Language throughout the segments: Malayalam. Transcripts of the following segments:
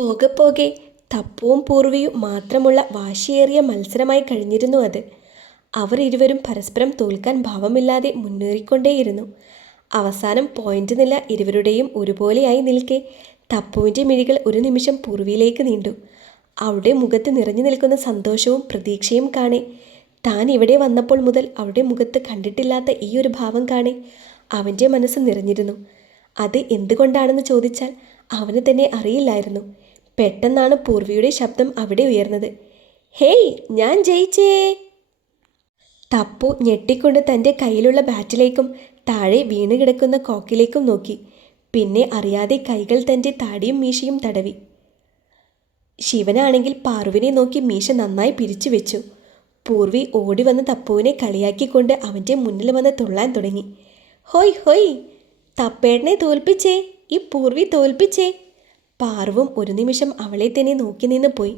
പോകെ പോകെ തപ്പുവും പൂർവിയും മാത്രമുള്ള വാശിയേറിയ മത്സരമായി കഴിഞ്ഞിരുന്നു അത്. അവർ ഇരുവരും പരസ്പരം തോൽക്കാൻ ഭാവമില്ലാതെ മുന്നേറിക്കൊണ്ടേയിരുന്നു. അവസാനം പോയിന്റ് നില ഇരുവരുടെയും ഒരുപോലെയായി നിൽക്കെ തപ്പുവിൻ്റെ മിഴികൾ ഒരു നിമിഷം പൂർവിയിലേക്ക് നീണ്ടു. അവളുടെ മുഖത്ത് നിറഞ്ഞു നിൽക്കുന്ന സന്തോഷവും പ്രതീക്ഷയും കാണെ, താൻ ഇവിടെ വന്നപ്പോൾ മുതൽ അവളുടെ മുഖത്ത് കണ്ടിട്ടില്ലാത്ത ഈ ഒരു ഭാവം കാണെ അവൻ്റെ മനസ്സ് നിറഞ്ഞിരുന്നു. അത് എന്തുകൊണ്ടാണെന്ന് ചോദിച്ചാൽ അവന് തന്നെ അറിയില്ലായിരുന്നു. പെട്ടെന്നാണ് പൂർവിയുടെ ശബ്ദം അവിടെ ഉയർന്നത്. ഹേയ്, ഞാൻ ജയിച്ചേ! തപ്പു ഞെട്ടിക്കൊണ്ട് തൻ്റെ കയ്യിലുള്ള ബാറ്റിലേക്കും താഴെ വീണ് കിടക്കുന്ന കോക്കിലേക്കും നോക്കി. പിന്നെ അറിയാതെ കൈകൾ തൻ്റെ താടിയും മീശയും തടവി. ശിവനാണെങ്കിൽ പാറുവിനെ നോക്കി മീശ നന്നായി പിരിച്ചു വെച്ചു. പൂർവി ഓടി വന്ന് തപ്പുവിനെ കളിയാക്കിക്കൊണ്ട് അവൻ്റെ മുന്നിൽ വന്ന് തുള്ളാൻ തുടങ്ങി. ഹോയ് ഹോയ്, തപ്പേട്ടനെ തോൽപ്പിച്ചേ! ഈ പൂർവി തോൽപ്പിച്ചേ! പാറുവും ഒരു നിമിഷം അവളെ തന്നെ നോക്കി നിന്ന് പോയി.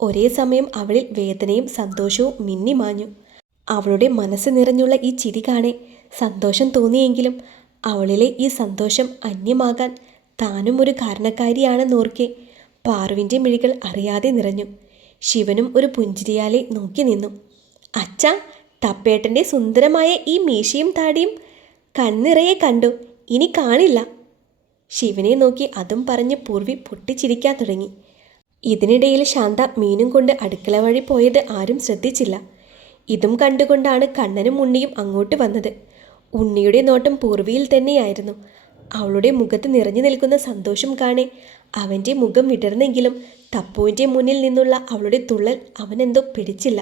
ഒരേ സമയം അവളിൽ വേദനയും സന്തോഷവും മിന്നിമാഞ്ഞു. അവളുടെ മനസ്സ് നിറഞ്ഞുള്ള ഈ ചിരി കാണെ സന്തോഷം തോന്നിയെങ്കിലും അവളിലെ ഈ സന്തോഷം അന്യമാകാൻ താനും ഒരു കാരണക്കാരിയാണെന്നോർക്കെ പാറുവിൻ്റെ മിഴികൾ അറിയാതെ നിറഞ്ഞു. ശിവനും ഒരു പുഞ്ചിരിയാലെ നോക്കി നിന്നു. അച്ഛാ, തപ്പേട്ടൻ്റെ സുന്ദരമായ ഈ മീശയും താടിയും കണ്ണിറയെ കണ്ടു, ഇനി കാണില്ല. ശിവനെ നോക്കി അതും പറഞ്ഞ് പൂർവി പൊട്ടിച്ചിരിക്കാൻ തുടങ്ങി. ഇതിനിടയിൽ ശാന്ത മീനും കൊണ്ട് അടുക്കള വഴി പോയത് ആരും ശ്രദ്ധിച്ചില്ല. ഇതും കണ്ടുകൊണ്ടാണ് കണ്ണനും ഉണ്ണിയും അങ്ങോട്ട് വന്നത്. ഉണ്ണിയുടെ നോട്ടം പൂർവിയിൽ തന്നെയായിരുന്നു. അവളുടെ മുഖത്ത് നിറഞ്ഞു നിൽക്കുന്ന സന്തോഷം കാണെ അവൻ്റെ മുഖം വിടർന്നെങ്കിലും തപ്പുവിൻ്റെ മുന്നിൽ നിന്നുള്ള അവളുടെ തുള്ളൽ അവനെന്തോ പിടിച്ചില്ല.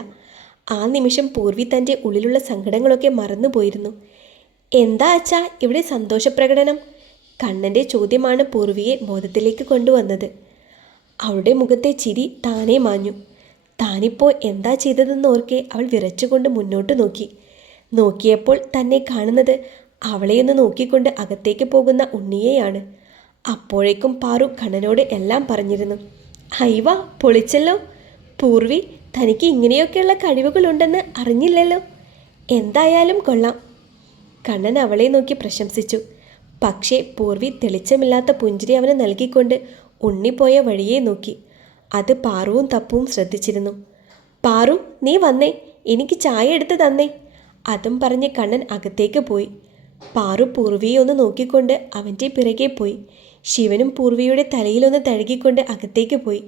ആ നിമിഷം പൂർവി തൻ്റെ ഉള്ളിലുള്ള സങ്കടങ്ങളൊക്കെ മറന്നുപോയിരുന്നു. എന്താ അച്ഛാ ഇവിടെ സന്തോഷപ്രകടനം? കണ്ണൻ്റെ ചോദ്യമാണ് പൂർവിയെ ബോധത്തിലേക്ക് കൊണ്ടുവന്നത്. അവളുടെ മുഖത്തെ ചിരി താനേ മാഞ്ഞു. താനിപ്പോൾ എന്താ ചെയ്തതെന്നോർക്കെ അവൾ വിറച്ചുകൊണ്ട് മുന്നോട്ട് നോക്കി. നോക്കിയപ്പോൾ തന്നെ കാണുന്നത് അവളെയൊന്ന് നോക്കിക്കൊണ്ട് അകത്തേക്ക് പോകുന്ന ഉണ്ണിയെയാണ്. അപ്പോഴേക്കും പാറു കണ്ണനോട് എല്ലാം പറഞ്ഞിരുന്നു. ഹൈവ, പൊളിച്ചല്ലോ! പൂർവി, തനിക്ക് ഇങ്ങനെയൊക്കെയുള്ള കഴിവുകളുണ്ടെന്ന് അറിഞ്ഞില്ലല്ലോ. എന്തായാലും കൊള്ളാം. കണ്ണൻ അവളെ നോക്കി പ്രശംസിച്ചു. പക്ഷേ പൂർവി തെളിച്ചമില്ലാത്ത പുഞ്ചിരി അവന് നൽകിക്കൊണ്ട് ഉണ്ണിപ്പോയ വഴിയെ നോക്കി. അത് പാറുവും തപ്പുവും ശ്രദ്ധിച്ചിരുന്നു. പാറു, നീ വന്നേ, എനിക്ക് ചായ എടുത്ത് തന്നേ. അതും പറഞ്ഞ് കണ്ണൻ അകത്തേക്ക് പോയി. പാറു പൂർവിയെ ഒന്ന് നോക്കിക്കൊണ്ട് അവൻ്റെ പിറകെ പോയി. ശിവനും പൂർവിയുടെ തലയിലൊന്ന് തഴുകിക്കൊണ്ട് അകത്തേക്ക് പോയി.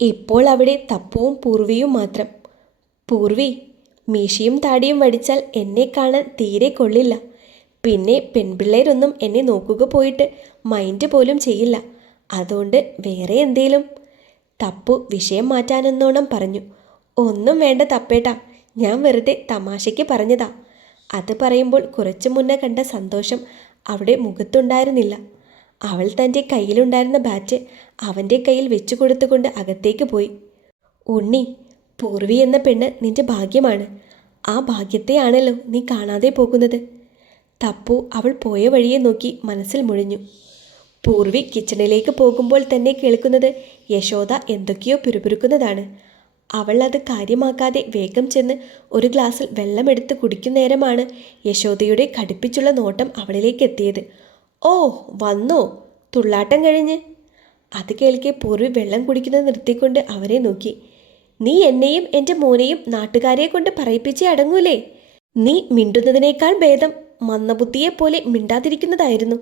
ഇപ്പോൾ അവിടെ തപ്പുവും പൂർവിയും മാത്രം. പൂർവി, മീശയും താടിയും വടിച്ചാൽ എന്നെ കാണാൻ തീരെ കൊള്ളില്ല. പിന്നെ പെൺപിള്ളേരൊന്നും എന്നെ നോക്കുക പോയിട്ട് മൈൻഡ് പോലും ചെയ്യില്ല. അതുകൊണ്ട് വേറെ എന്തേലും? തപ്പു വിഷയം മാറ്റാനെന്നോണം പറഞ്ഞു. ഒന്നും വേണ്ട തപ്പേട്ടാ, ഞാൻ വെറുതെ തമാശയ്ക്ക് പറഞ്ഞതാ. അത് പറയുമ്പോൾ കുറച്ചു മുന്നേ കണ്ട സന്തോഷം അവിടെ മുഖത്തുണ്ടായിരുന്നില്ല. അവൾ തൻ്റെ കയ്യിലുണ്ടായിരുന്ന ബാറ്റ് അവൻ്റെ കയ്യിൽ വെച്ചു കൊടുത്തുകൊണ്ട് അകത്തേക്ക് പോയി. ഉണ്ണി, പൂർവി എന്ന പെണ്ണ് നിന്റെ ഭാഗ്യമാണ്. ആ ഭാഗ്യത്തെയാണല്ലോ നീ കാണാതെ പോകുന്നത്. തപ്പു അവൾ പോയ വഴിയെ നോക്കി മനസ്സിൽ മുഴിഞ്ഞു. പൂർവി കിച്ചണിലേക്ക് പോകുമ്പോൾ തന്നെ കേൾക്കുന്നത് യശോദ എന്തൊക്കെയോ പിറുപിറുക്കുന്നതാണ്. അവൾ അത് കാര്യമാക്കാതെ വേഗം ചെന്ന് ഒരു ഗ്ലാസ്സിൽ വെള്ളമെടുത്ത് കുടിക്കുന്നേരമാണ് യശോദയുടെ കടുപ്പിച്ചുള്ള നോട്ടം അവളിലേക്ക് എത്തിയത്. ഓ, വന്നോ? തുള്ളാട്ടം കഴിഞ്ഞ്? അത് കേൾക്കെ പൂർവി വെള്ളം കുടിക്കുന്നത് നിർത്തിക്കൊണ്ട് അവരെ നോക്കി. നീ എന്നെയും എൻ്റെ മോനെയും നാട്ടുകാരെ കൊണ്ട് പറയിപ്പിച്ചേ അടങ്ങൂലേ? നീ മിണ്ടുന്നതിനേക്കാൾ ഭേദം മന്ദബുദ്ധിയെപ്പോലെ മിണ്ടാതിരിക്കുന്നതായിരുന്നു.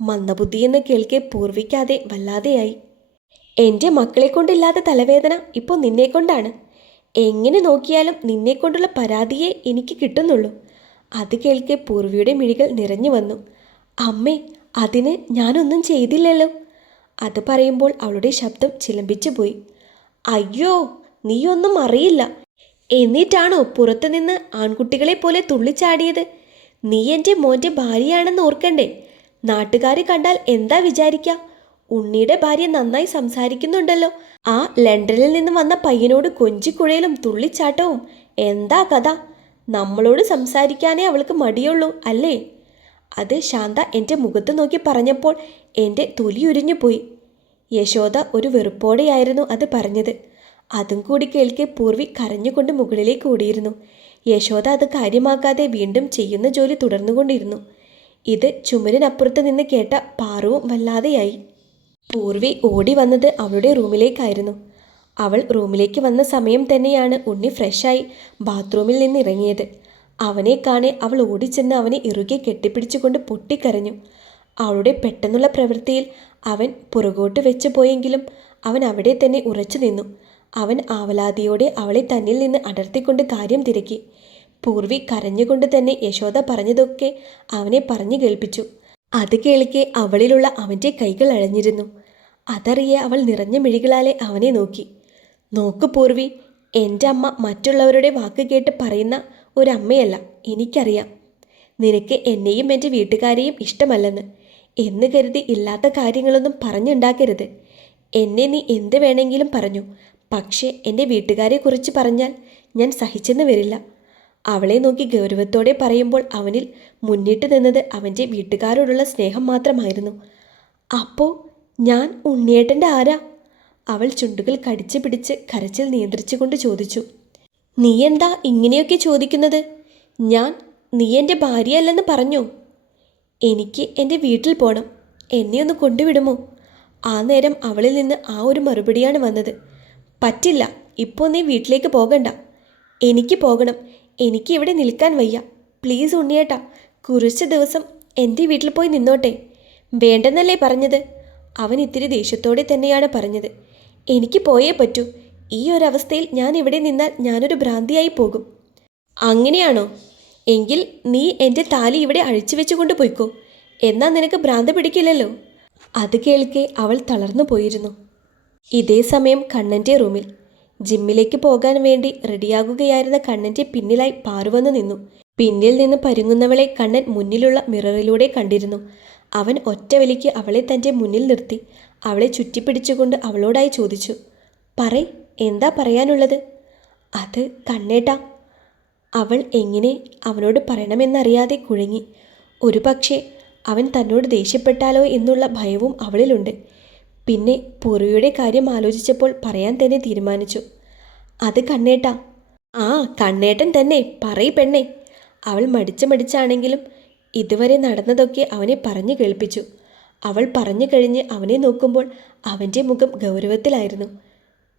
മന്ദബുദ്ധിയെന്ന് കേൾക്കെ പൂർവിക്കാതെ വല്ലാതെയായി. എൻ്റെ മക്കളെ കൊണ്ടില്ലാത്ത തലവേദന ഇപ്പോൾ നിന്നെക്കൊണ്ടാണ്. എങ്ങനെ നോക്കിയാലും നിന്നെക്കൊണ്ടുള്ള പരാതിയെ എനിക്ക് കിട്ടുന്നുള്ളൂ. അത് കേൾക്കെ പൂർവിയുടെ മിഴികൾ നിറഞ്ഞു വന്നു. അമ്മേ, അതിന് ഞാനൊന്നും ചെയ്തില്ലല്ലോ. അത് പറയുമ്പോൾ അവളുടെ ശബ്ദം ചിലമ്പിച്ചു പോയി. അയ്യോ, നീയൊന്നും അറിയില്ല. എന്നിട്ടാണോ പുറത്തുനിന്ന് ആൺകുട്ടികളെ പോലെ തുള്ളിച്ചാടിയത്? നീ എൻ്റെ മോൻ്റെ ഭാര്യയാണെന്ന് ഓർക്കണ്ടേ? നാട്ടുകാർ കണ്ടാൽ എന്താ വിചാരിക്കുക? ഉണ്ണിയുടെ ഭാര്യ നന്നായി സംസാരിക്കുന്നുണ്ടല്ലോ. ആ ലണ്ടനിൽ നിന്ന് വന്ന പയ്യനോട് കൊഞ്ചിക്കുഴയിലും തുള്ളിച്ചാട്ടവും എന്താ കഥ? നമ്മളോട് സംസാരിക്കാനേ അവൾക്ക് മടിയുള്ളൂ അല്ലേ? അത് ശാന്ത എൻ്റെ മുഖത്ത് നോക്കി പറഞ്ഞപ്പോൾ എൻ്റെ തൊലി ഉരിഞ്ഞു പോയി. യശോദ ഒരു വെറുപ്പോടെയായിരുന്നു അത് പറഞ്ഞത്. അതും കൂടി കേൾക്കെ പൂർവി കരഞ്ഞുകൊണ്ട് മുകളിലേക്ക് ഓടിയിരുന്നു. യശോദ അത് കാര്യമാക്കാതെ വീണ്ടും ചെയ്യുന്ന ജോലി തുടർന്നുകൊണ്ടിരുന്നു. ഇത് ചുമരിനപ്പുറത്ത് നിന്ന് കേട്ട പാറുവും വല്ലാതെയായി. പൂർവി ഓടി വന്നത് അവളുടെ റൂമിലേക്കായിരുന്നു. അവൾ റൂമിലേക്ക് വന്ന സമയം തന്നെയാണ് ഉണ്ണി ഫ്രഷായി ബാത്റൂമിൽ നിന്ന് ഇറങ്ങിയത്. അവനെ കാണെ അവൾ ഓടിച്ചെന്ന് അവനെ ഇറുകെ കെട്ടിപ്പിടിച്ചുകൊണ്ട് പൊട്ടിക്കരഞ്ഞു. അവളുടെ പെട്ടെന്നുള്ള പ്രവൃത്തിയിൽ അവൻ പുറകോട്ട് വെച്ചു പോയെങ്കിലും അവൻ അവിടെ തന്നെ ഉറച്ചു നിന്നു. അവൻ ആവലാതിയോടെ അവളെ തന്നിൽ നിന്ന് അടർത്തിക്കൊണ്ട് കാര്യം തിരക്കി. പൂർവി കരഞ്ഞുകൊണ്ട് തന്നെ യശോദ പറഞ്ഞതൊക്കെ അവനെ പറഞ്ഞു കേൾപ്പിച്ചു. അത് കേൾക്കെ അവളിലുള്ള അവൻ്റെ കൈകൾ അഴഞ്ഞിരുന്നു. അതറിയെ അവൾ നിറഞ്ഞ മിഴികളാലെ അവനെ നോക്കി. നോക്കു പൂർവി, എൻ്റെ അമ്മ മറ്റുള്ളവരുടെ വാക്ക് കേട്ട് പറയുന്ന ഒരമ്മയല്ല. എനിക്കറിയാം നിനക്ക് എന്നെയും എൻ്റെ വീട്ടുകാരെയും ഇഷ്ടമല്ലെന്ന്. എന്ന് കരുതി ഇല്ലാത്ത കാര്യങ്ങളൊന്നും പറഞ്ഞുണ്ടാക്കരുത്. എന്നെ നീ എന്ത് വേണമെങ്കിലും പറഞ്ഞു, പക്ഷേ എൻ്റെ വീട്ടുകാരെക്കുറിച്ച് പറഞ്ഞാൽ ഞാൻ സഹിച്ചെന്ന് വരില്ല. അവളെ നോക്കി ഗൗരവത്തോടെ പറയുമ്പോൾ അവനിൽ മുന്നിട്ട് നിന്നത് അവൻ്റെ വീട്ടുകാരോടുള്ള സ്നേഹം മാത്രമായിരുന്നു. അപ്പോൾ ഞാൻ ഉണ്ണിയേട്ടൻ്റെ ആരാ? അവൾ ചുണ്ടുകൾ കടിച്ചു പിടിച്ച് കരച്ചിൽ നിയന്ത്രിച്ചുകൊണ്ട് ചോദിച്ചു. നീ എന്താ ഇങ്ങനെയൊക്കെ ചോദിക്കുന്നത്? നീ എൻ്റെ ഭാര്യയല്ലെന്ന് പറഞ്ഞോ? എനിക്ക് എൻ്റെ വീട്ടിൽ പോകണം. എന്നെ ഒന്ന് കൊണ്ടുവിടുമോ? ആ നേരം അവളിൽ നിന്ന് ആ ഒരു മറുപടിയാണ് വന്നത്. പറ്റില്ല, ഇപ്പോൾ നീ വീട്ടിലേക്ക് പോകണ്ട. എനിക്ക് പോകണം. എനിക്ക് ഇവിടെ നിൽക്കാൻ വയ്യ. പ്ലീസ് ഉണ്ണിയേട്ടാ, കുറച്ച് ദിവസം എൻ്റെ വീട്ടിൽ പോയി നിന്നോട്ടെ. വേണ്ടെന്നല്ലേ പറഞ്ഞത്? അവൻ ഇത്തിരി ദേഷ്യത്തോടെ തന്നെയാണ് പറഞ്ഞത്. എനിക്ക് പോയേ പറ്റൂ. ഈ ഒരവസ്ഥയിൽ ഞാൻ ഇവിടെ നിന്നാൽ ഞാനൊരു ഭ്രാന്തിയായി പോകും. അങ്ങനെയാണോ? എങ്കിൽ നീ എൻ്റെ താലി ഇവിടെ അഴിച്ചു വെച്ചു കൊണ്ട് പോയിക്കോ. എന്നാൽ നിനക്ക് ഭ്രാന്ത് പിടിക്കില്ലല്ലോ. അത് കേൾക്കെ അവൾ തളർന്നു പോയിരുന്നു. ഇതേ സമയം കണ്ണൻ്റെ റൂമിൽ ജിമ്മിലേക്ക് പോകാൻ വേണ്ടി റെഡിയാകുകയായിരുന്ന കണ്ണൻ്റെ പിന്നിലായി പാറു വന്നു നിന്നു. പിന്നിൽ നിന്ന് പരുങ്ങുന്നവളെ കണ്ണൻ മുന്നിലുള്ള മിററിലൂടെ കണ്ടിരുന്നു. അവൻ ഒറ്റ വലിക്ക് അവളെ തൻ്റെ മുന്നിൽ നിർത്തി അവളെ ചുറ്റിപ്പിടിച്ചുകൊണ്ട് അവളോടായി ചോദിച്ചു. പറയ്, എന്താ പറയാനുള്ളത്? അത് കണ്ണേട്ടാ. അവൾ എങ്ങനെ അവനോട് പറയണമെന്നറിയാതെ കുഴങ്ങി. ഒരു പക്ഷേ അവൻ തന്നോട് ദേഷ്യപ്പെട്ടാലോ എന്നുള്ള ഭയവും അവളിലുണ്ട്. പിന്നെ പൂർവിയുടെ കാര്യം ആലോചിച്ചപ്പോൾ പറയാൻ തന്നെ തീരുമാനിച്ചു. അത് കണ്ണേട്ടാ. ആ, കണ്ണേട്ടൻ തന്നെ. പറയ് പെണ്ണേ. അവൾ മടിച്ചാണെങ്കിലും ഇതുവരെ നടന്നതൊക്കെ അവനെ പറഞ്ഞു കേൾപ്പിച്ചു. അവൾ പറഞ്ഞു കഴിഞ്ഞ് അവനെ നോക്കുമ്പോൾ അവൻ്റെ മുഖം ഗൗരവത്തിലായിരുന്നു.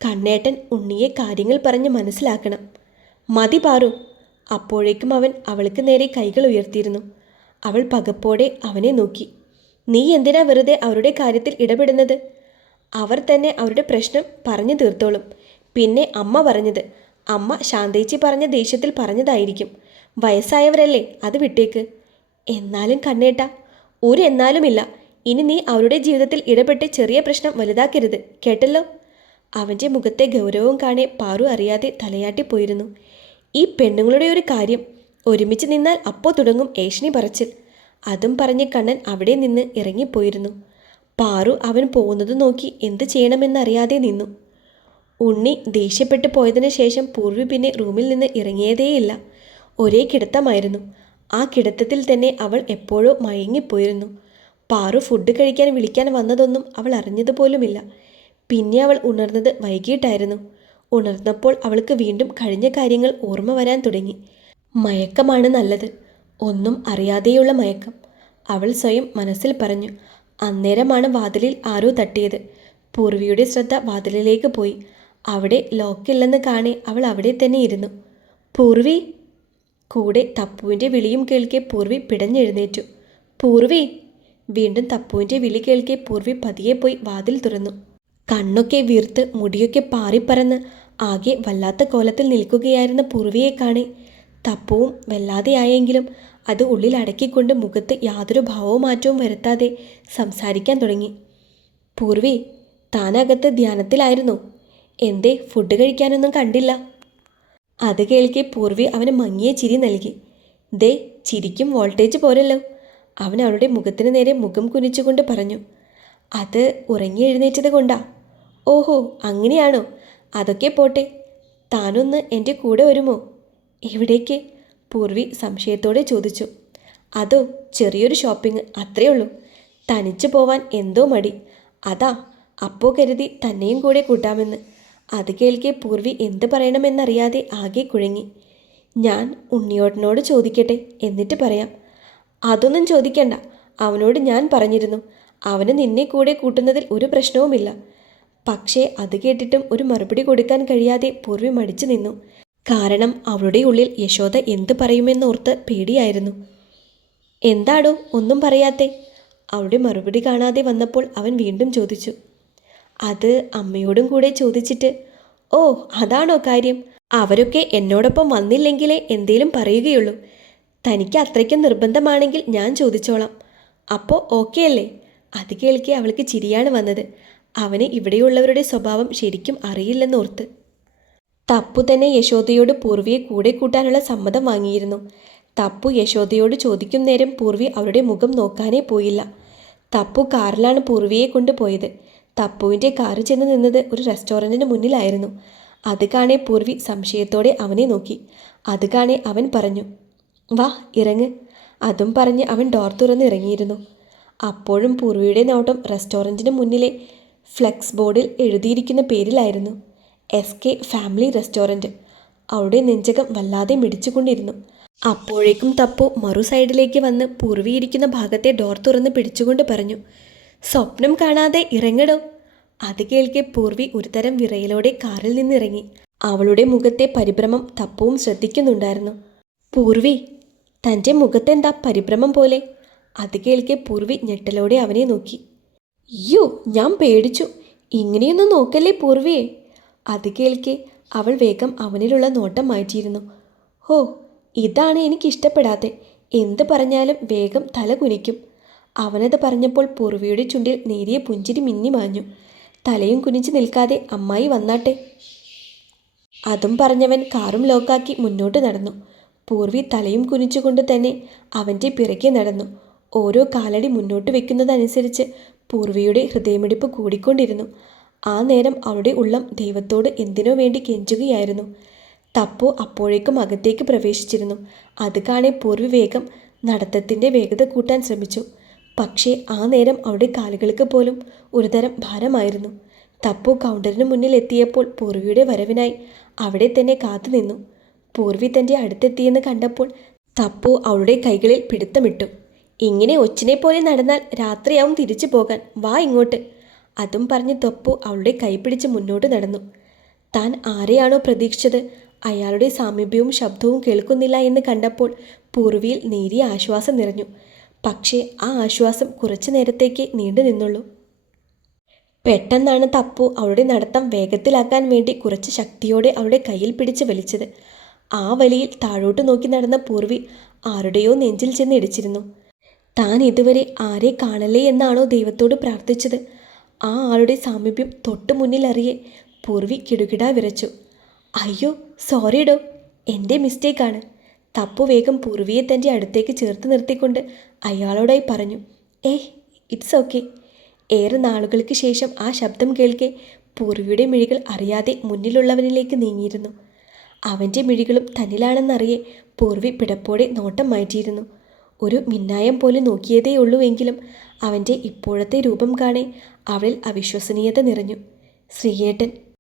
കണ്ണേട്ടൻ ഉണ്ണിയെ കാര്യങ്ങൾ പറഞ്ഞ് മനസ്സിലാക്കണം. മതി പാറു. അപ്പോഴേക്കും അവൻ അവൾക്ക് നേരെ കൈകൾ ഉയർത്തിയിരുന്നു. അവൾ പകപ്പോടെ അവനെ നോക്കി. നീ എന്തിനാ വെറുതെ അവരുടെ കാര്യത്തിൽ ഇടപെടുന്നത്? അവർ തന്നെ അവരുടെ പ്രശ്നം പറഞ്ഞു തീർത്തോളും. പിന്നെ അമ്മ പറഞ്ഞത്, അമ്മ ശാന്തേച്ചി പറഞ്ഞ ദേഷ്യത്തിൽ പറഞ്ഞതായിരിക്കും. വയസ്സായവരല്ലേ, അത് വിട്ടേക്ക്. എന്നാലും കണ്ണേട്ടാ, ഒരു എന്നാലുമില്ല. ഇനി നീ അവരുടെ ജീവിതത്തിൽ ഇടപെട്ട് ചെറിയ പ്രശ്നം വലുതാക്കരുത്, കേട്ടല്ലോ? അവൻ്റെ മുഖത്തെ ഗൗരവവും കാണെ പാറു അറിയാതെ തലയാട്ടിപ്പോയിരുന്നു. ഈ പെണ്ണുങ്ങളുടെ ഒരു കാര്യം, ഒരുമിച്ച് നിന്നാൽ അപ്പോൾ തുടങ്ങും ഏഷണി പറച്ചിൽ. അതും പറഞ്ഞ് കണ്ണൻ അവിടെ നിന്ന് ഇറങ്ങിപ്പോയിരുന്നു. പാറു അവൻ പോകുന്നത് നോക്കി എന്ത് ചെയ്യണമെന്നറിയാതെ നിന്നു. ഉണ്ണി ദേഷ്യപ്പെട്ടു പോയതിനു ശേഷം പൂർവി പിന്നെ റൂമിൽ നിന്ന് ഇറങ്ങിയതേയില്ല. ഒരേ കിടത്തമായിരുന്നു. ആ കിടത്തത്തിൽ തന്നെ അവൾ എപ്പോഴോ മയങ്ങിപ്പോയിരുന്നു. പാറു ഫുഡ് കഴിക്കാൻ വിളിക്കാൻ വന്നതൊന്നും അവൾ അറിഞ്ഞതുപോലുമില്ല. പിന്നെ അവൾ ഉണർന്നത് വൈകിട്ടായിരുന്നു. ഉണർന്നപ്പോൾ അവൾക്ക് വീണ്ടും കഴിഞ്ഞ കാര്യങ്ങൾ ഓർമ്മ വരാൻ തുടങ്ങി. മയക്കമാണ് നല്ലത്, ഒന്നും അറിയാതെയുള്ള മയക്കം, അവൾ സ്വയം മനസ്സിൽ പറഞ്ഞു. അന്നേരമാണ് വാതിലിൽ ആരോ തട്ടിയത്. പൂർവിയുടെ ശ്രദ്ധ വാതിലിലേക്ക് പോയി. അവിടെ ലോക്കില്ലെന്ന് കാണെ അവൾ അവിടെ തന്നെ ഇരുന്നു. പൂർവി! കൂടെ തപ്പുവിൻ്റെ വിളിയും കേൾക്കെ പൂർവി പിടഞ്ഞെഴുന്നേറ്റു. പൂർവി! വീണ്ടും തപ്പുവിൻ്റെ വിളി കേൾക്കെ പൂർവി പതിയെ പോയി വാതിൽ തുറന്നു. കണ്ണൊക്കെ വീർത്ത് മുടിയൊക്കെ പാറിപ്പറന്ന് ആകെ വല്ലാത്ത കോലത്തിൽ നിൽക്കുകയായിരുന്ന പൂർവിയെ കാണെ തപ്പുവും വല്ലാതെയായെങ്കിലും അത് ഉള്ളിൽ അടക്കിക്കൊണ്ട് മുഖത്ത് യാതൊരു ഭാവമാറ്റവും വരുത്താതെ സംസാരിക്കാൻ തുടങ്ങി. പൂർവി, താനകത്ത് ധ്യാനത്തിലായിരുന്നു. എന്തേ ഫുഡ് കഴിക്കാനൊന്നും കണ്ടില്ല? അത് കേൾക്കെ പൂർവി അവന് മങ്ങിയ ചിരി നൽകി. ദേ, ചിരിക്കും വോൾട്ടേജ് പോരല്ലോ. അവൻ അവളുടെ മുഖത്തിന് നേരെ മുഖം കുനിച്ചുകൊണ്ട് പറഞ്ഞു. അത് ഉറങ്ങി എഴുന്നേറ്റത് കൊണ്ടാ. ഓഹോ, അങ്ങനെയാണോ? അതൊക്കെ പോട്ടെ, താനൊന്ന് എൻ്റെ കൂടെ വരുമോ? എവിടേക്ക്? പൂർവി സംശയത്തോടെ ചോദിച്ചു. അതോ, ചെറിയൊരു ഷോപ്പിംഗ്, അത്രയേ ഉള്ളൂ. തനിച്ചു പോവാൻ എന്തോ മടി, അതാ. അപ്പോൾ കരുതി തന്നെയും കൂടെ കൂട്ടാമെന്ന്. അത് കേൾക്കെ പൂർവി എന്ത് പറയണമെന്നറിയാതെ ആകെ കുഴങ്ങി. ഞാൻ ഉണ്ണിയോട്ടനോട് ചോദിക്കട്ടെ, എന്നിട്ട് പറയാം. അതൊന്നും ചോദിക്കണ്ട. അവനോട് ഞാൻ പറഞ്ഞിരുന്നു. അവന് നിന്നെ കൂടെ കൂട്ടുന്നതിൽ ഒരു പ്രശ്നവുമില്ല. പക്ഷേ അത് കേട്ടിട്ടും ഒരു മറുപടി കൊടുക്കാൻ കഴിയാതെ പൂർവി മടിച്ചു നിന്നു. കാരണം അവളുടെ ഉള്ളിൽ യശോദ എന്ത് പറയുമെന്നോർത്ത് പേടിയായിരുന്നു. എന്താടോ ഒന്നും പറയാത്തെ? അവളുടെ മറുപടി കാണാതെ വന്നപ്പോൾ അവൻ വീണ്ടും ചോദിച്ചു. അത് അമ്മയോടും കൂടെ ചോദിച്ചിട്ട്. ഓ, അതാണോ കാര്യം? അവരൊക്കെ എന്നോടൊപ്പം വന്നില്ലെങ്കിലേ എന്തേലും പറയുകയുള്ളൂ. തനിക്ക് അത്രയ്ക്കും നിർബന്ധമാണെങ്കിൽ ഞാൻ ചോദിച്ചോളാം. അപ്പോൾ ഓക്കെ അല്ലേ? അത് കേൾക്കെ അവൾക്ക് ചിരിയാണ് വന്നത്. അവന് ഇവിടെയുള്ളവരുടെ സ്വഭാവം ശരിക്കും അറിയില്ലെന്നോർത്ത്. തപ്പു തന്നെ യശോദയോട് പൂർവിയെ കൂടെ കൂട്ടാനുള്ള സമ്മതം വാങ്ങിയിരുന്നു. തപ്പു യശോദയോട് ചോദിക്കും നേരം പൂർവി അവരുടെ മുഖം നോക്കാനേ പോയില്ല. തപ്പു കാറിലാണ് പൂർവിയെ കൊണ്ടുപോയത്. തപ്പുവിൻ്റെ കാറ് ചെന്ന് നിന്നത് ഒരു റെസ്റ്റോറൻറ്റിന് മുന്നിലായിരുന്നു. അത് കാണെ പൂർവി സംശയത്തോടെ അവനെ നോക്കി. അത് കാണെ അവൻ പറഞ്ഞു, വാ ഇറങ്ങ്. അതും പറഞ്ഞ് അവൻ ഡോർ തുറന്ന് ഇറങ്ങിയിരുന്നു. അപ്പോഴും പൂർവിയുടെ നോട്ടം റെസ്റ്റോറൻറ്റിന് മുന്നിലെ ഫ്ലെക്സ് ബോർഡിൽ എഴുതിയിരിക്കുന്ന പേരിലായിരുന്നു. SK family restaurant. അവളുടെ നെഞ്ചകം വല്ലാതെ മിടിച്ചുകൊണ്ടിരുന്നു. അപ്പോഴേക്കും തപ്പു മറു സൈഡിലേക്ക് വന്ന് പൂർവിയിരിക്കുന്ന ഭാഗത്തെ ഡോർ തുറന്ന് പിടിച്ചുകൊണ്ട് പറഞ്ഞു, സ്വപ്നം കാണാതെ ഇറങ്ങടോ. അത് കേൾക്കെ പൂർവി ഒരുതരം വിറയലോടെ കാറിൽ നിന്നിറങ്ങി. അവളുടെ മുഖത്തെ പരിഭ്രമം തപ്പുവും ശ്രദ്ധിക്കുന്നുണ്ടായിരുന്നു. പൂർവി, തൻ്റെ മുഖത്തെന്താ പരിഭ്രമം പോലെ? അത് കേൾക്കെ പൂർവി ഞെട്ടലോടെ അവനെ നോക്കി. അയ്യോ, ഞാൻ പേടിച്ചു. ഇങ്ങനെയൊന്നും നോക്കല്ലേ പൂർവിയെ. അത് കേൾക്കെ അവൾ വേഗം അവനിലുള്ള നോട്ടം മാറ്റിയിരുന്നു. ഹോ, ഇതാണ് എനിക്കിഷ്ടപ്പെടാതെ. എന്ത് പറഞ്ഞാലും വേഗം തല കുനിക്കും. അവനത് പറഞ്ഞപ്പോൾ പൂർവിയുടെ ചുണ്ടിൽ നേരിയ പുഞ്ചിരി മിന്നി മാഞ്ഞു. തലയും കുനിച്ച് നിൽക്കാതെ അമ്മായി വന്നാട്ടെ. അതും പറഞ്ഞവൻ കാറും ലോക്കാക്കി മുന്നോട്ട് നടന്നു. പൂർവി തലയും കുനിച്ചുകൊണ്ട് തന്നെ അവൻ്റെ പിറകെ നടന്നു. ഓരോ കാലടി മുന്നോട്ട് വെക്കുന്നതനുസരിച്ച് പൂർവിയുടെ ഹൃദയമിടിപ്പ് കൂടിക്കൊണ്ടിരുന്നു. ആ നേരം അവളുടെ ഉള്ളം ദൈവത്തോട് എന്തിനോ വേണ്ടി കെഞ്ചുകയായിരുന്നു. തപ്പു അപ്പോഴേക്കും അകത്തേക്ക് പ്രവേശിച്ചിരുന്നു. അത് കാണെ പൂർവി വേഗം നടത്തത്തിൻ്റെ വേഗത കൂട്ടാൻ ശ്രമിച്ചു. പക്ഷേ ആ നേരം അവളുടെ കാലുകൾക്ക് പോലും ഒരുതരം ഭാരമായിരുന്നു. തപ്പു കൗണ്ടറിന് മുന്നിൽ എത്തിയപ്പോൾ പൂർവിയുടെ വരവിനായി അവിടെ തന്നെ കാത്തു നിന്നു. പൂർവി തൻ്റെ അടുത്തെത്തിയെന്ന് കണ്ടപ്പോൾ തപ്പു അവളുടെ കൈകളിൽ പിടുത്തമിട്ടു. ഇങ്ങനെ ഒച്ചിനെ പോലെ നടന്നാൽ രാത്രിയാവും തിരിച്ചു പോകാൻ. വാ ഇങ്ങോട്ട്. അതും പറഞ്ഞ് തപ്പു അവളുടെ കൈ പിടിച്ച് മുന്നോട്ട് നടന്നു. താൻ ആരെയാണോ പ്രതീക്ഷിച്ചത് അയാളുടെ സാമീപ്യവും ശബ്ദവും കേൾക്കുന്നില്ല എന്ന് കണ്ടപ്പോൾ പൂർവിയിൽ നേരിയ ആശ്വാസം നിറഞ്ഞു. പക്ഷേ ആ ആശ്വാസം കുറച്ചു നേരത്തേക്ക് നീണ്ടു നിന്നുള്ളൂ. പെട്ടെന്നാണ് തപ്പു അവളുടെ നടത്തം വേഗത്തിലാക്കാൻ വേണ്ടി കുറച്ച് ശക്തിയോടെ അവളുടെ കയ്യിൽ പിടിച്ച് വലിച്ചത്. ആ വലിയിൽ താഴോട്ട് നോക്കി നടന്ന പൂർവി ആരുടെയോ നെഞ്ചിൽ ചെന്ന് ഇടിച്ചിരുന്നു. താൻ ഇതുവരെ ആരെ കാണല്ലേ എന്നാണോ ദൈവത്തോട് പ്രാർത്ഥിച്ചത്? ആ ആളുടെ സാമീപ്യം തൊട്ടു മുന്നിലറിയെ പൂർവി കിടുകിടാ വിറച്ചു. അയ്യോ, സോറിഡോ, എൻ്റെ മിസ്റ്റേക്കാണ്. തപ്പു വേഗം പൂർവിയെ തൻ്റെ അടുത്തേക്ക് ചേർത്ത് നിർത്തിക്കൊണ്ട് അയാളോടായി പറഞ്ഞു, ഇറ്റ്സ് ഓക്കെ. ഏറെ നാളുകൾക്ക് ശേഷം ആ ശബ്ദം കേൾക്കെ പൂർവിയുടെ മിഴികൾ അറിയാതെ മുന്നിലുള്ളവനിലേക്ക് നീങ്ങിയിരുന്നു. അവൻ്റെ മിഴികളും തന്നിലാണെന്നറിയെ പൂർവി പിടപ്പോടെ നോട്ടം മാറ്റിയിരുന്നു. ഒരു മിന്നായം പോലെ നോക്കിയതേയുള്ളൂ എങ്കിലും അവൻ്റെ ഇപ്പോഴത്തെ രൂപം കാണെ അവളിൽ അവിശ്വസനീയത നിറഞ്ഞു.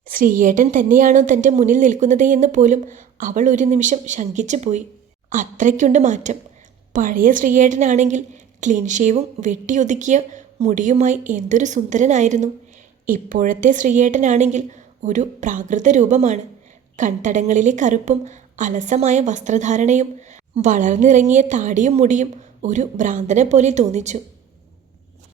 ശ്രീയേട്ടൻ തന്നെയാണോ തൻ്റെ മുന്നിൽ നിൽക്കുന്നത് എന്ന് പോലും അവൾ ഒരു നിമിഷം ശങ്കിച്ചു പോയി. അത്രയ്ക്കുണ്ട് മാറ്റം. പഴയ ശ്രീയേട്ടനാണെങ്കിൽ ക്ലീൻ ഷേവും വെട്ടിയൊതുക്കിയ മുടിയുമായി എന്തൊരു സുന്ദരനായിരുന്നു. ഇപ്പോഴത്തെ ശ്രീയേട്ടനാണെങ്കിൽ ഒരു പ്രാകൃത രൂപമാണ്. കൺതടങ്ങളിലെ കറുപ്പും അലസമായ വസ്ത്രധാരണയും വളർന്നിറങ്ങിയ താടിയും മുടിയും ഒരു ഭ്രാന്തനെ പോലെ തോന്നിച്ചു.